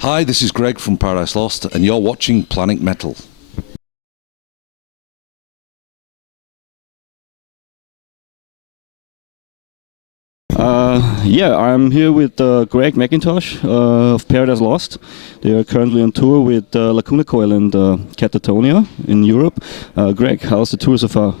Hi, this is Greg from Paradise Lost, and you're watching Planet Metal. Yeah, I'm here with Greg Mackintosh of Paradise Lost. They are currently on tour with Lacuna Coil and Catatonia in Europe. Greg, how's the tour so far?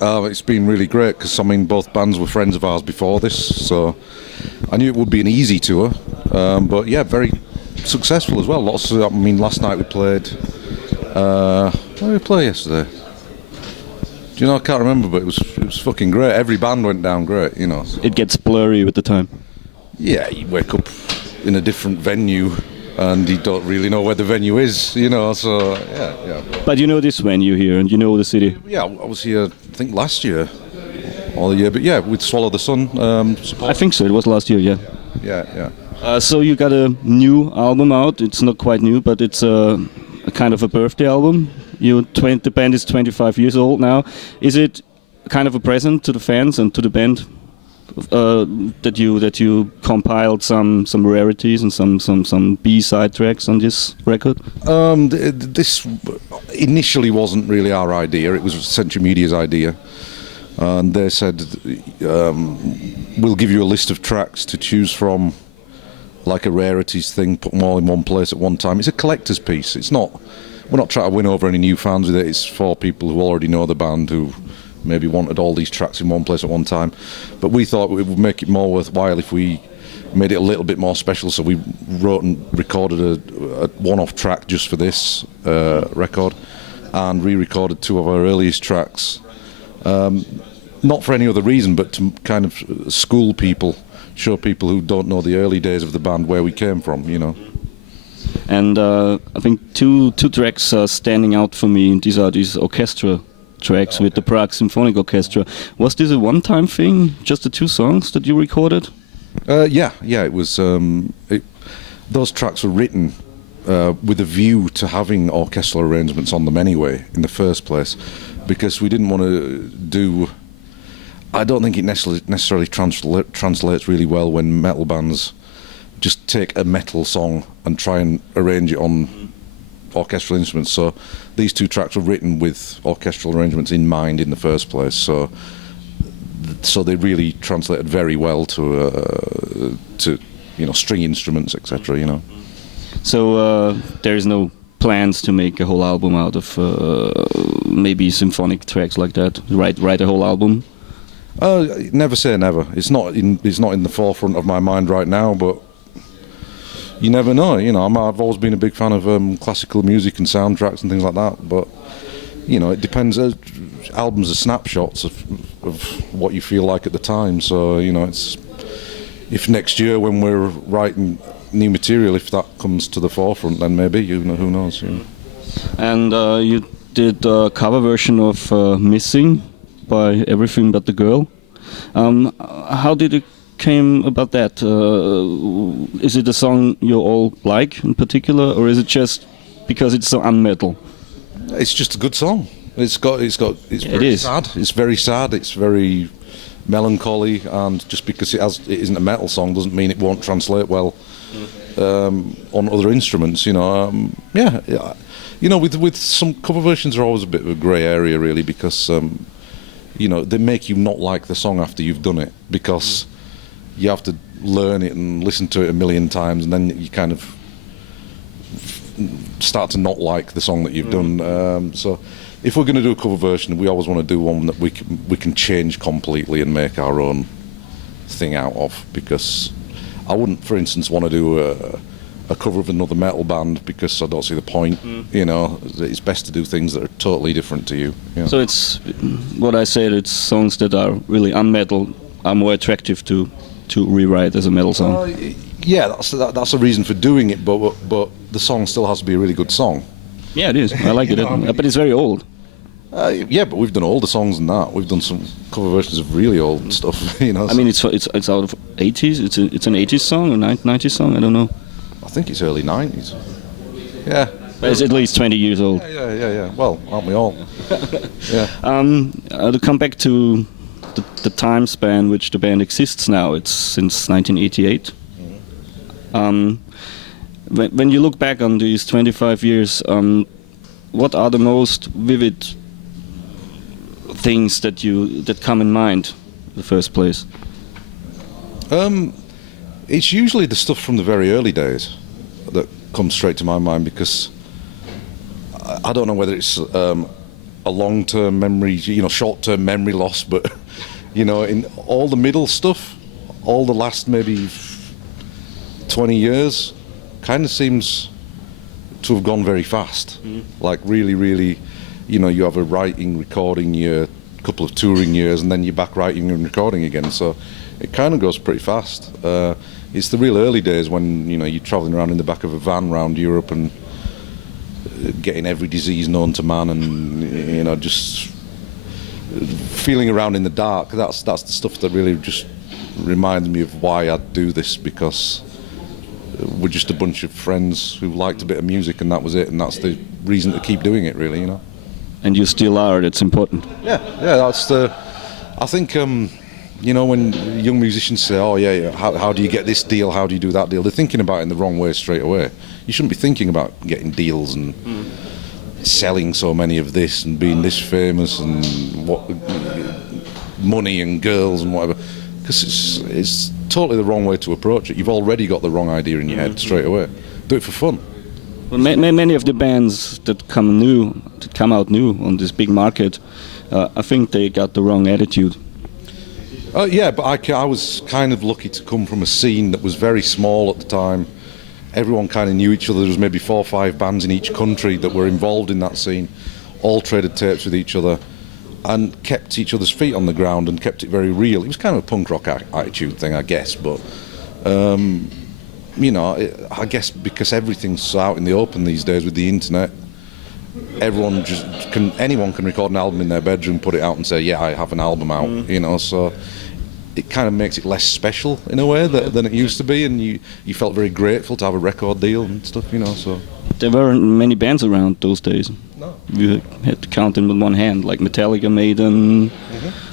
It's been really great because, I mean, both bands were friends of ours before this, so I knew it would be an easy tour, but yeah, very successful as well. Lots of, I mean, last night we played, where did we play yesterday? Do you know, I can't remember, but it was fucking great. Every band went down great, you know. So. It gets blurry with the time. Yeah, you wake up in a different venue and you don't really know where the venue is, you know, so yeah. But you know this venue here and you know the city. Yeah, I was here, I think, last year, or the year, but yeah, with Swallow the Sun. I think so, it was last year, yeah. Yeah. So you got a new album out. It's not quite new, but it's a kind of a birthday album. The band is 25 years old now. Is it kind of a present to the fans and to the band that you compiled some rarities and some B-side tracks on this record? This initially wasn't really our idea. It was Century Media's idea, and they said we'll give you a list of tracks to choose from, like a rarities thing. Put them all in one place at one time. It's a collector's piece. It's not. We're not trying to win over any new fans with it. It's for people who already know the band, who maybe wanted all these tracks in one place at one time. But we thought it would make it more worthwhile if we made it a little bit more special. So we wrote and recorded a one-off track just for this record, and re-recorded two of our earliest tracks. Not for any other reason, but to kind of school people, show people who don't know the early days of the band where we came from, you know. And I think two tracks are standing out for me. These are these orchestra tracks with the Prague Symphonic Orchestra. Was this a one-time thing, just the two songs that you recorded? Yeah, it was. Those tracks were written with a view to having orchestral arrangements on them anyway, in the first place, because we didn't want to do... I don't think it necessarily translates really well when metal bands just take a metal song and try and arrange it on orchestral instruments. So these two tracks were written with orchestral arrangements in mind in the first place. So they really translated very well to string instruments, etc. You know. So there is no plans to make a whole album out of maybe symphonic tracks like that. Write a whole album. Never say never. It's not in the forefront of my mind right now, but you never know. You know, I've always been a big fan of classical music and soundtracks and things like that. But you know, it depends. Albums are snapshots of what you feel like at the time. So you know, if next year when we're writing new material, if that comes to the forefront, then maybe, you know, who knows. You know. And you did a cover version of "Missing" by Everything But the Girl. How did it came about that? Is it a song you all like in particular, or is it just because it's so unmetal? It's just a good song. It's very sad. It's very sad. It's very melancholy, and just because it isn't a metal song doesn't mean it won't translate well on other instruments. You know, yeah. You know, with some cover versions are always a bit of a grey area, really, because you know, they make you not like the song after you've done it, because you have to learn it and listen to it a million times, and then you kind of start to not like the song that you've done. So if we're going to do a cover version, we always want to do one that we can change completely and make our own thing out of, because I wouldn't, for instance, want to do a cover of another metal band, because I don't see the point. You know, it's best to do things that are totally different to you. You know? So it's what I said, it's songs that are really unmetal are more attractive to rewrite as a metal song. Yeah, that's a reason for doing it, but the song still has to be a really good song. Yeah, it is. I like it, but it's very old. Yeah, but we've done older songs than that. We've done some cover versions of really old stuff. You know. I mean, it's out of 80s. It's an 80s song, a 90s song. I don't know. I think it's early 90s. Yeah. But it's at least 20 years old. Yeah. Well, aren't we all? Yeah. To come back to the time span which the band exists now, it's since 1988. When you look back on these 25 years, what are the most vivid things that come in mind in the first place? It's usually the stuff from the very early days that comes straight to my mind, because I don't know whether it's a long-term memory, short-term memory loss, but in all the middle stuff, all the last maybe 20 years, kind of seems to have gone very fast. Like really, really, you have a writing, recording year, a couple of touring years, and then you're back writing and recording again. So it kind of goes pretty fast. It's the real early days when you're traveling around in the back of a van around Europe and getting every disease known to man, and just feeling around in the dark. That's the stuff that really just reminds me of why I do this, because we're just a bunch of friends who liked a bit of music, and that was it, and that's the reason to keep doing it, really. And you still are. That's important. Yeah. That's I think when young musicians say, "Oh yeah, how do you get this deal? How do you do that deal?" They're thinking about it in the wrong way straight away. You shouldn't be thinking about getting deals and selling so many of this and being this famous and what money and girls and whatever, because it's totally the wrong way to approach it. You've already got the wrong idea in your head straight away. Do it for fun. Well, many of the bands that come out new on this big market, I think they got the wrong attitude. Yeah, but I was kind of lucky to come from a scene that was very small at the time. Everyone kind of knew each other. There was maybe 4 or 5 bands in each country that were involved in that scene, all traded tapes with each other and kept each other's feet on the ground and kept it very real. It was kind of a punk rock attitude thing, I guess, but I guess because everything's out in the open these days with the internet, anyone can record an album in their bedroom, put it out and say, yeah, I have an album out, so it kind of makes it less special in a way than it used to be, and you felt very grateful to have a record deal and stuff, so. There weren't many bands around those days. No. You had to count them with one hand, like Metallica, Maiden,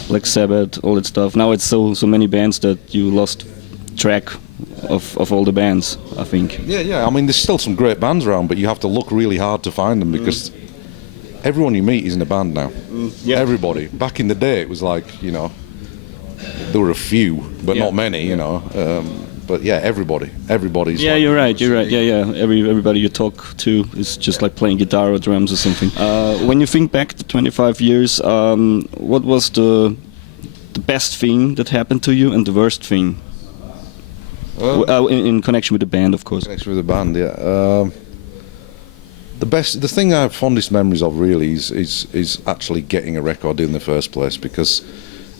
Black Sabbath, all that stuff. Now it's so many bands that you lost track of all the bands, I think. Yeah. I mean, there's still some great bands around, but you have to look really hard to find them, because everyone you meet is in a band now. Yeah. Everybody. Back in the day, it was like, there were a few, but not many, but yeah, everybody's. Yeah, like, you're right. Yeah. Everybody you talk to is just like playing guitar or drums or something. When you think back to 25 years, what was the best thing that happened to you and the worst thing? In connection with the band, of course. Connection with the band, yeah. The thing I have fondest memories of really is actually getting a record in the first place, because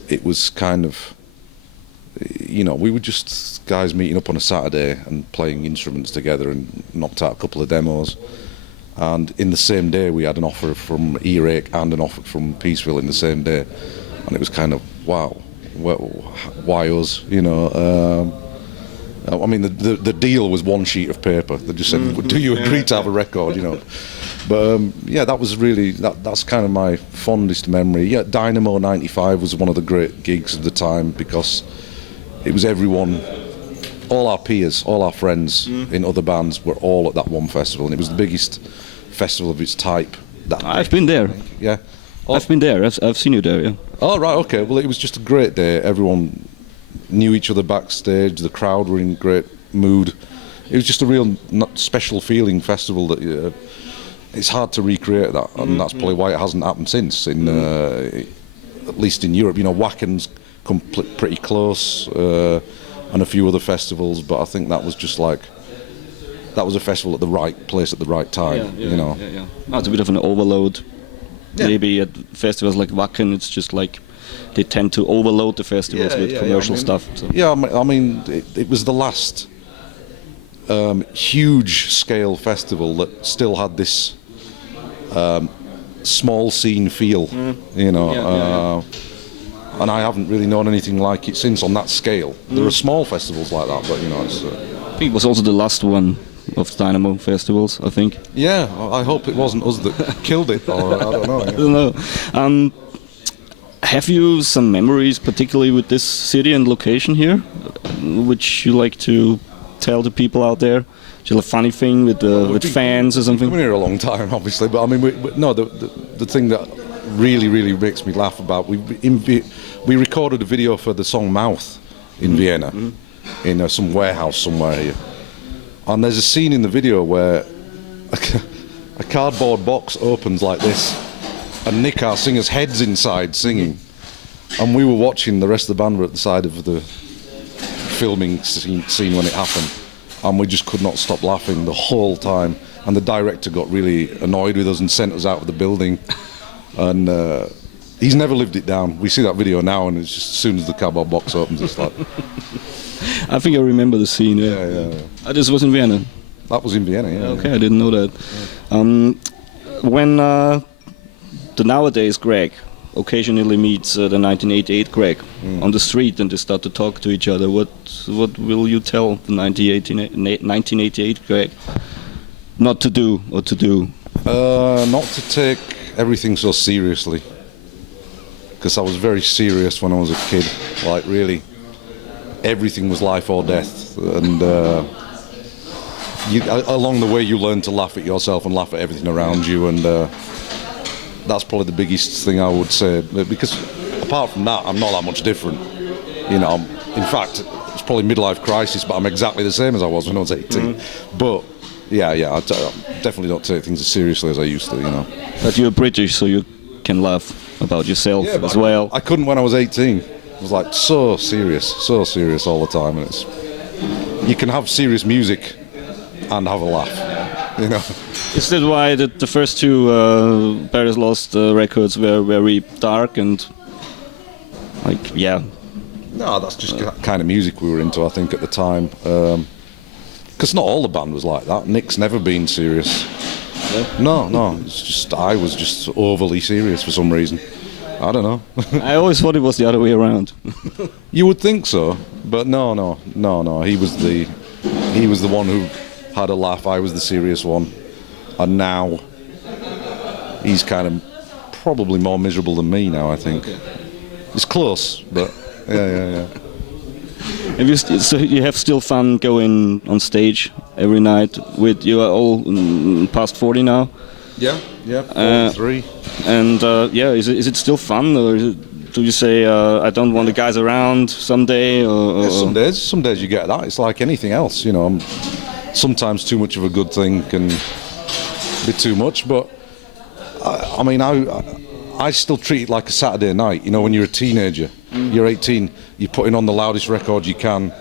it was kind of, we were just guys meeting up on a Saturday and playing instruments together and knocked out a couple of demos. And in the same day, we had an offer from Earache and an offer from Peaceville in the same day. And it was kind of, wow, why us, I mean, the deal was one sheet of paper. They just said, do you agree to have a record, But yeah, that was really, that's kind of my fondest memory. Yeah, Dynamo 95 was one of the great gigs of the time, because it was everyone, all our peers, all our friends in other bands were all at that one festival, and it was the biggest festival of its type. I've been there. Yeah. I've been there. I've seen you there, yeah. Oh, right, okay. Well, it was just a great day. Everyone knew each other backstage. The crowd were in great mood. It was just a real special feeling festival that it's hard to recreate that, and that's probably why it hasn't happened since. At least in Europe, Wacken's come pretty close, and a few other festivals. But I think that was just like, that was a festival at the right place at the right time. Yeah. Oh, it's a bit of an overload. Yeah. Maybe at festivals like Wacken, it's just like they tend to overload the festivals with commercial stuff. So. Yeah, I mean, it was the last huge-scale festival that still had this small scene feel, and I haven't really known anything like it since on that scale. There are small festivals like that, but it's... I think it was also the last one of Dynamo festivals, I think. Yeah, I hope it wasn't us that killed it, or I don't know. I don't know. Have you some memories, particularly with this city and location here, which you like to tell the people out there? a funny thing with fans or something? We've been here a long time, obviously, but I mean, the thing that really makes me laugh about, we recorded a video for the song Mouth in Vienna, in some warehouse somewhere here. And there's a scene in the video where a cardboard box opens like this, and Nick, our singer's head's inside singing. And we were watching, the rest of the band were at the side of the filming scene when it happened. And we just could not stop laughing the whole time. And the director got really annoyed with us and sent us out of the building. And he's never lived it down. We see that video now, and it's just as soon as the cardboard box opens, it's like... I think I remember the scene, yeah. Yeah. This was in Vienna? That was in Vienna, yeah. Okay, I didn't know that. Yeah. When the nowadays Greg occasionally meets the 1988 Greg on the street and they start to talk to each other, what will you tell the 1988 Greg not to do or to do? Not to take everything so seriously, because I was very serious when I was a kid. Like, really, everything was life or death, and along the way you learn to laugh at yourself and laugh at everything around you, and that's probably the biggest thing I would say, because apart from that, I'm not that much different. You know, in fact, it's probably midlife crisis, but I'm exactly the same as I was when I was 18. But yeah, I definitely don't take things as seriously as I used to, you know. But you're British, so you can laugh about yourself as well. I couldn't when I was 18. It was like so serious all the time, and you can have serious music and have a laugh, you know. Is that why the first two Paradise Lost records were very dark and like, yeah? No, that's just the kind of music we were into, I think, at the time. Because not all the band was like that. Nick's never been serious. Yeah. No, it's just I was just overly serious for some reason. I don't know. I always thought it was the other way around. You would think so, but no. He was the one who had a laugh. I was the serious one. And now he's kind of probably more miserable than me now, I think. Okay. It's close, but yeah. So you have still fun going on stage every night with, you are all past 40 now? Yeah, 43. And is it still fun, or do you say I don't want the guys around someday? Or yeah, some days you get that. It's like anything else, you know. Sometimes too much of a good thing can be too much, but I mean, I still treat it like a Saturday night. You know, when you're a teenager, you're 18, you're putting on the loudest record you can,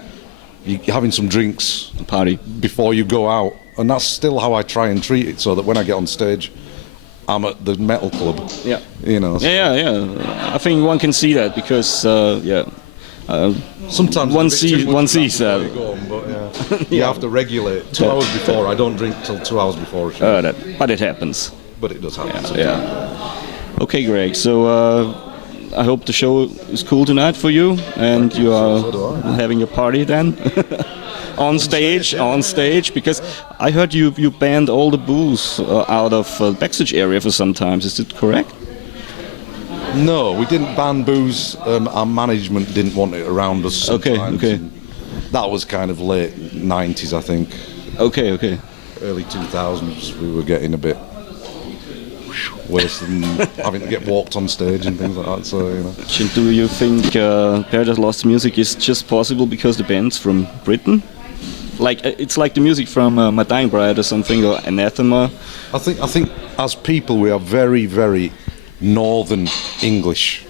you're having some drinks, party before you go out, and that's still how I try and treat it. So that when I get on stage, I'm at the metal club. Yeah, you know. So. Yeah. I think one can see that because sometimes one sees that. But you have to regulate. 2 hours before, I don't drink till 2 hours before a show. But it happens. But it does happen. Yeah. Okay, Greg. So I hope the show is cool tonight for you, and you are having a party then. on stage, because I heard you banned all the booze out of the backstage area for some time. Is it correct? No, we didn't ban booze. Our management didn't want it around us sometimes. Okay. That was kind of late 90s, I think. Okay. Early 2000s, we were getting a bit wasted and having to get walked on stage and things like that. So, you know. Do you think Paradise Lost music is just possible because the band's from Britain? Like it's like the music from My Dying Bride or something, or Anathema. I think as people we are very, very Northern English.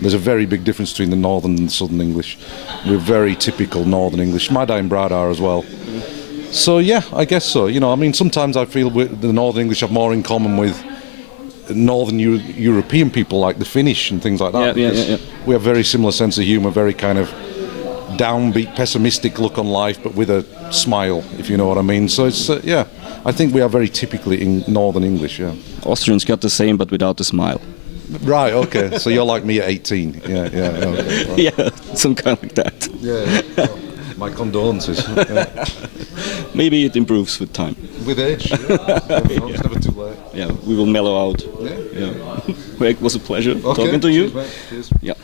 There's a very big difference between the Northern and Southern English. We're very typical Northern English. My Dying Bride are as well. So yeah, I guess so. You know, I mean, sometimes I feel the Northern English have more in common with Northern European people, like the Finnish and things like that. Yeah. We have very similar sense of humour, very kind of downbeat, pessimistic look on life, but with a smile, if you know what I mean. So it's I think we are very typically in Northern English. Yeah. Austrians got the same, but without the smile. Right. Okay. So you're like me at 18. Yeah. Okay, right. Yeah, some kind like that. Yeah. Well, my condolences. Yeah. Maybe it improves with time. With age. Yeah. It's never too late. Yeah, we will mellow out. Yeah. Greg, it was a pleasure talking to you. Cheers. Yeah.